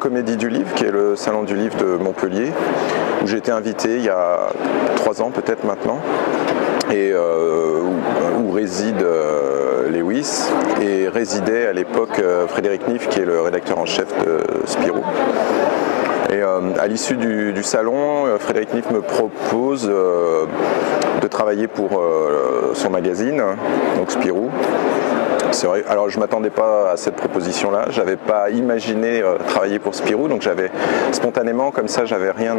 Comédie du Livre, qui est le salon du livre de Montpellier, où j'ai été invité il y a 3 ans peut-être maintenant, et où réside Lewis, et résidait à l'époque Frédéric Niff, qui est le rédacteur en chef de Spirou. Et à l'issue du salon, Frédéric Niff me propose de travailler pour son magazine, donc Spirou. C'est vrai. Alors je ne m'attendais pas à cette proposition-là, je n'avais pas imaginé travailler pour Spirou, donc j'avais spontanément, comme ça, j'avais rien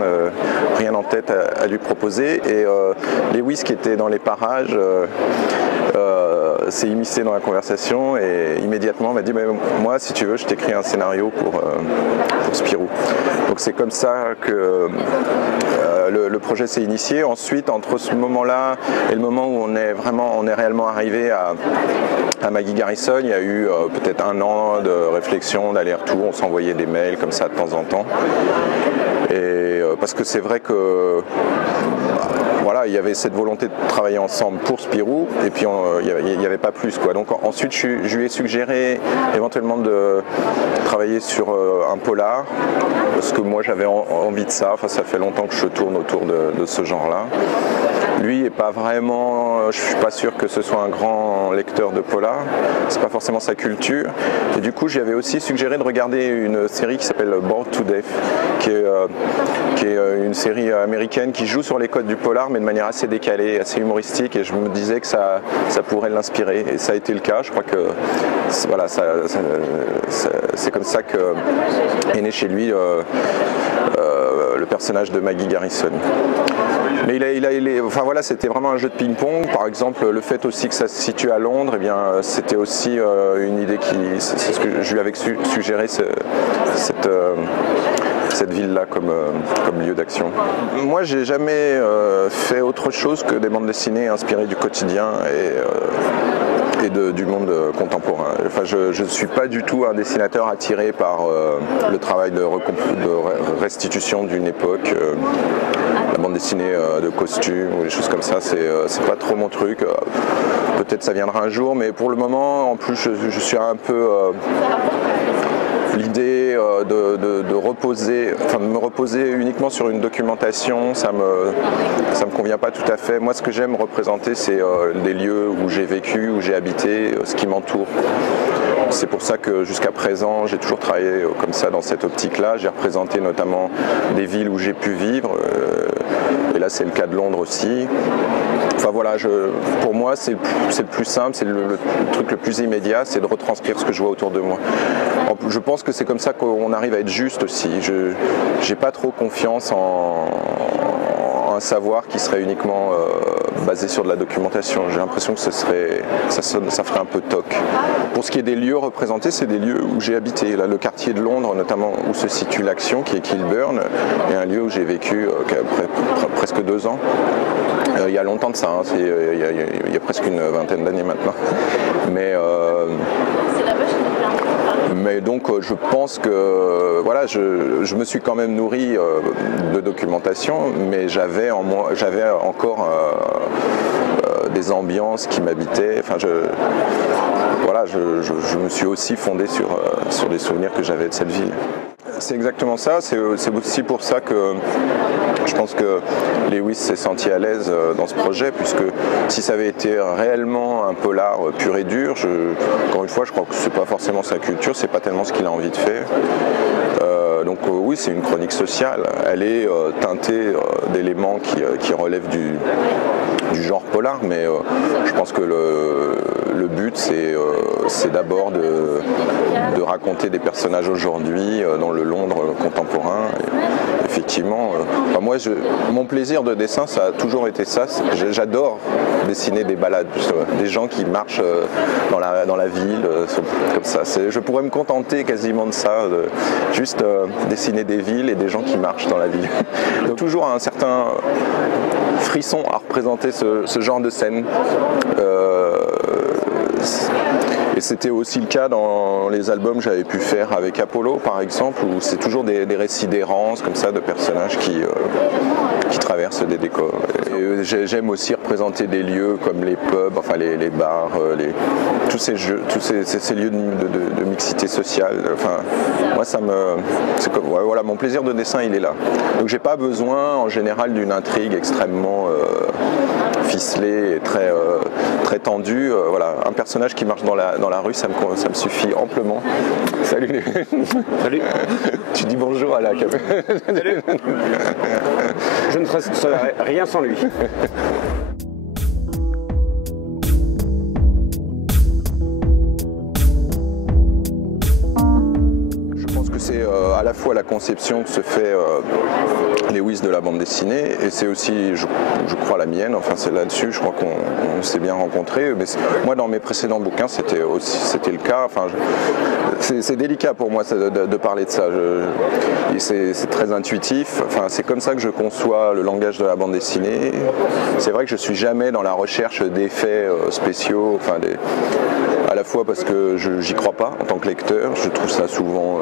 en tête à lui proposer. Et Lewis, qui était dans les parages, s'est immiscé dans la conversation et immédiatement m'a dit moi, si tu veux, je t'écris un scénario pour Spirou. Donc c'est comme ça que le projet s'est initié. Ensuite, entre ce moment-là et le moment où on est réellement arrivé à Maggie Garrison, il y a eu peut-être 1 an de réflexion, d'aller-retour, on s'envoyait des mails comme ça de temps en temps. Et parce que c'est vrai que voilà, il y avait cette volonté de travailler ensemble pour Spirou, et puis il n'y avait pas plus, quoi. Donc ensuite je lui ai suggéré éventuellement de travailler sur un polar, parce que moi j'avais envie de ça. Enfin, ça fait longtemps que je tourne autour de ce genre-là. Lui est pas vraiment, je suis pas sûr que ce soit un grand lecteur de polar, c'est pas forcément sa culture. Et du coup, j'avais aussi suggéré de regarder une série qui s'appelle Bored to Death, qui est une série américaine qui joue sur les codes du polar, mais de manière assez décalée, assez humoristique, et je me disais que ça pourrait l'inspirer, et ça a été le cas. Je crois que voilà, c'est comme ça que est né chez lui le personnage de Maggie Garrison. Mais enfin voilà, c'était vraiment un jeu de ping-pong. Par exemple, le fait aussi que ça se situe à Londres, eh bien, c'était aussi une idée c'est ce que je lui avais suggéré, cette ville-là comme lieu d'action. Moi, j'ai jamais fait autre chose que des bandes dessinées inspirées du quotidien et du monde contemporain. Enfin, je ne suis pas du tout un dessinateur attiré par le travail de restitution d'une époque. La bande dessinée de costumes ou des choses comme ça, c'est pas trop mon truc. Peut-être ça viendra un jour, mais pour le moment, en plus, je suis un peu l'idée de me reposer uniquement sur une documentation, ça me convient pas tout à fait. Moi, ce que j'aime représenter, c'est des lieux où j'ai vécu, où j'ai habité, ce qui m'entoure. C'est pour ça que jusqu'à présent, j'ai toujours travaillé comme ça, dans cette optique-là. J'ai représenté notamment des villes où j'ai pu vivre, et là c'est le cas de Londres aussi. Enfin voilà, pour moi c'est le plus simple, c'est le truc le plus immédiat, c'est de retranscrire ce que je vois autour de moi. Je pense que c'est comme ça qu'on arrive à être juste aussi. Je n'ai pas trop confiance en un savoir qui serait uniquement basé sur de la documentation. J'ai l'impression que ça ferait un peu toc. Pour ce qui est des lieux représentés, c'est des lieux où j'ai habité. Là, le quartier de Londres, notamment où se situe l'action, qui est Kilburn, est un lieu où j'ai vécu presque 2 ans. Il y a longtemps de ça, hein, il y a presque une vingtaine d'années maintenant. Mais donc je pense que voilà, je me suis quand même nourri de documentation, mais j'avais encore des ambiances qui m'habitaient. Enfin, je me suis aussi fondé sur des souvenirs que j'avais de cette ville. C'est exactement ça, c'est aussi pour ça que je pense que Lewis s'est senti à l'aise dans ce projet, puisque si ça avait été réellement un polar pur et dur, encore une fois, je crois que c'est pas forcément sa culture, c'est pas tellement ce qu'il a envie de faire. Donc oui, c'est une chronique sociale, elle est teintée d'éléments qui relèvent du genre polar, mais je pense que le but c'est d'abord de raconter des personnages aujourd'hui dans le Londres contemporain. Et effectivement, moi mon plaisir de dessin, ça a toujours été ça. J'adore dessiner des balades, des gens qui marchent dans la ville comme ça. Je pourrais me contenter quasiment de ça, juste dessiner des villes et des gens qui marchent dans la ville. Donc toujours un certain frisson à représenter ce genre de scène. et c'était aussi le cas dans les albums que j'avais pu faire avec Apollo par exemple, où c'est toujours des récits d'errance comme ça, de personnages qui traversent des décors. J'aime aussi représenter des lieux comme les pubs, enfin les bars, tous ces lieux de mixité sociale. Enfin, moi voilà, mon plaisir de dessin il est là. Donc j'ai pas besoin en général d'une intrigue extrêmement ficelée et très tendue. Voilà, un personnage qui marche dans la rue, ça me suffit amplement. Salut. Salut. Tu dis bonjour à la caméra. Salut. Je ne serais rien sans lui. Je pense que c'est à la fois la conception que se fait Lewis de la bande dessinée, et c'est aussi, je crois, la mienne. Enfin, c'est là-dessus, je crois qu'on s'est bien rencontrés. Mais moi, dans mes précédents bouquins, c'était le cas. Enfin, c'est délicat pour moi de parler de ça. C'est très intuitif. Enfin, c'est comme ça que je conçois le langage de la bande dessinée. C'est vrai que je suis jamais dans la recherche d'effets spéciaux. Enfin, à la fois parce que j'y crois pas en tant que lecteur. Je trouve ça souvent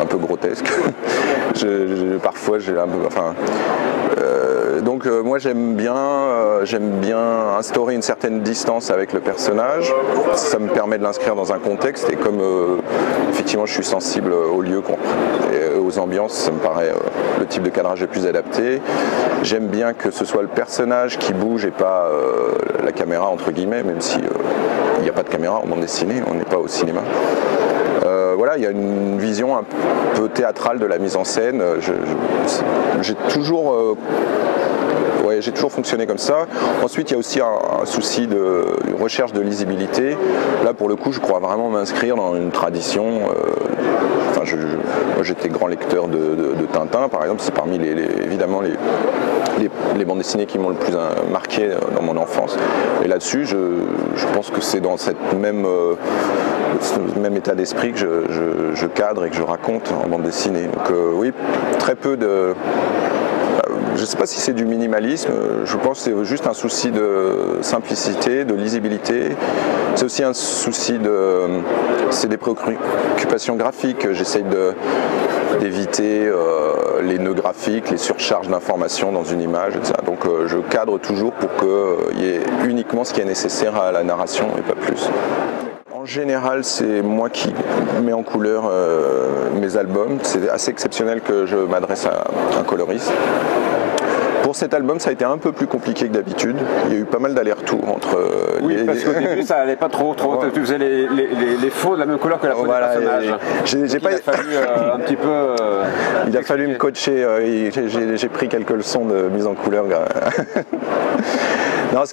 un peu grotesque. Parfois, j'ai un peu. Enfin, donc moi j'aime bien instaurer une certaine distance avec le personnage. Ça me permet de l'inscrire dans un contexte, et comme effectivement je suis sensible aux lieux et aux ambiances, ça me paraît le type de cadrage le plus adapté. J'aime bien que ce soit le personnage qui bouge et pas la caméra entre guillemets, même si il n'y a pas de caméra en bande dessinée, on n'est pas au cinéma. Voilà, il y a une vision un peu théâtrale de la mise en scène. J'ai toujours fonctionné comme ça. Ensuite, il y a aussi un souci de recherche de lisibilité. Là, pour le coup, je crois vraiment m'inscrire dans une tradition. Moi, j'étais grand lecteur de Tintin, par exemple. C'est parmi évidemment les bandes dessinées qui m'ont le plus marqué dans mon enfance. Et là-dessus, je pense que c'est dans ce même état d'esprit que je cadre et que je raconte en bande dessinée. Donc oui, très peu de... Je ne sais pas si c'est du minimalisme, je pense que c'est juste un souci de simplicité, de lisibilité. C'est aussi un souci c'est des préoccupations graphiques. J'essaye d'éviter les nœuds graphiques, les surcharges d'informations dans une image, etc. Donc je cadre toujours pour qu'il y ait uniquement ce qui est nécessaire à la narration et pas plus. En général, c'est moi qui mets en couleur mes albums. C'est assez exceptionnel que je m'adresse à un coloriste. Pour cet album, ça a été un peu plus compliqué que d'habitude. Il y a eu pas mal d'allers-retours entre... parce qu'au début, ça allait pas trop. Ouais. Tu faisais les faux de la même couleur que la peau du personnage. Il a fallu un petit peu... Il a fallu me coacher. J'ai pris quelques leçons de mise en couleur. Non, ce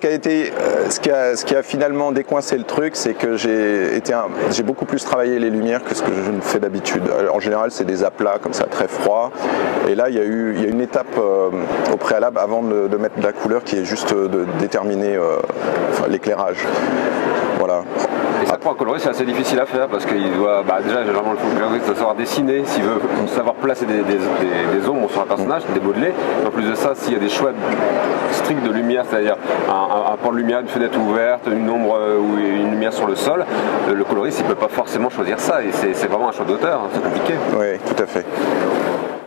qui a finalement décoincé le truc, c'est que j'ai beaucoup plus travaillé les lumières que ce que je ne fais d'habitude. En général, c'est des aplats comme ça, très froids. Et là, il y a une étape au préalable avant de mettre de la couleur qui est juste de déterminer l'éclairage. Voilà. Et ça, pour un coloriste, c'est assez difficile à faire parce qu'il doit, déjà, généralement, le coloriste doit savoir dessiner, s'il veut savoir placer des ombres sur un personnage, des modelés. En plus de ça, s'il y a des choix stricts de lumière, c'est-à-dire un pan de lumière, une fenêtre ouverte, une ombre ou une lumière sur le sol, le coloriste, il ne peut pas forcément choisir ça. Et c'est vraiment un choix d'auteur, c'est compliqué. Oui, tout à fait.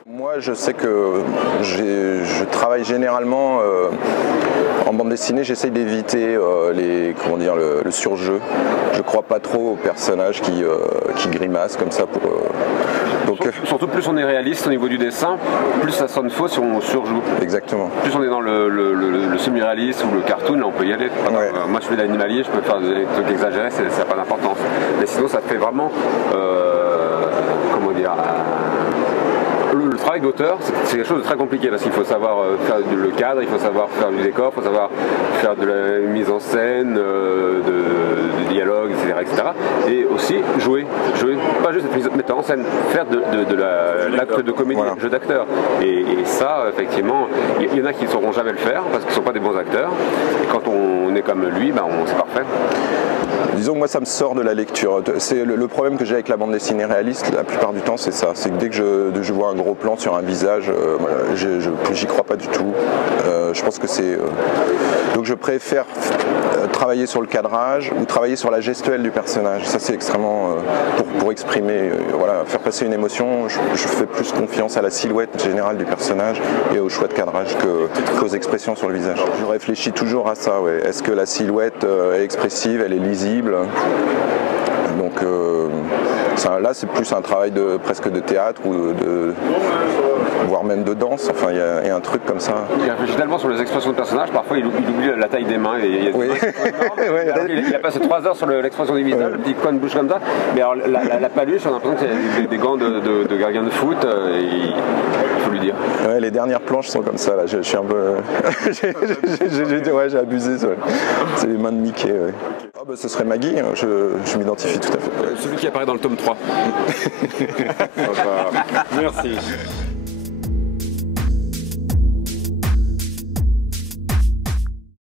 Moi, je sais que je travaille généralement en bande dessinée, j'essaye d'éviter le surjeu. Je crois pas trop aux personnages qui grimacent comme ça pour... Surtout plus on est réaliste au niveau du dessin, plus ça sonne faux si on surjoue. Exactement. Plus on est dans le semi-réaliste ou le cartoon, là on peut y aller. Ouais. Moi je fais de l'animalier, je peux faire des trucs exagérés, ça n'a pas d'importance. Mais sinon ça fait vraiment... Le travail d'auteur, c'est quelque chose de très compliqué parce qu'il faut savoir faire le cadre, il faut savoir faire du décor, il faut savoir faire de la mise en scène, de dialogue, etc. Et aussi jouer, pas juste être metteur en scène, faire de l'acte de comédie, jeu d'acteur. Et ça, effectivement, il y en a qui ne sauront jamais le faire parce qu'ils ne sont pas des bons acteurs. Et quand on est comme lui, c'est parfait. Disons que moi ça me sort de la lecture. C'est le problème que j'ai avec la bande dessinée réaliste, la plupart du temps c'est ça. C'est que dès que je vois un gros plan sur un visage, j'y crois pas du tout. Je pense que c'est... Donc je préfère travailler sur le cadrage ou travailler sur la gestuelle du personnage. Ça c'est extrêmement... pour exprimer, voilà, faire passer une émotion, je fais plus confiance à la silhouette générale du personnage et au choix de cadrage qu'aux expressions sur le visage. Je réfléchis toujours à ça, ouais. Est-ce que la silhouette est expressive, elle est lisible? Donc là c'est plus un travail presque de théâtre ou voire même de danse, enfin il y a un truc comme ça. Il réfléchit tellement sur les expressions de personnages, parfois il oublie la taille des mains. Il a passé 3 heures sur l'expression du visage, le petit coin de bouche comme ça, mais alors la paluche, on a l'impression qu'il y a des gants de gardien de foot, il faut lui dire. Ouais, les dernières planches sont comme ça, là. Je suis un peu... j'ai abusé, c'est les mains de Mickey. Ouais. Oh, bah, ce serait Maggie, je m'identifie tout à fait. Celui qui apparaît dans le tome 3. Merci.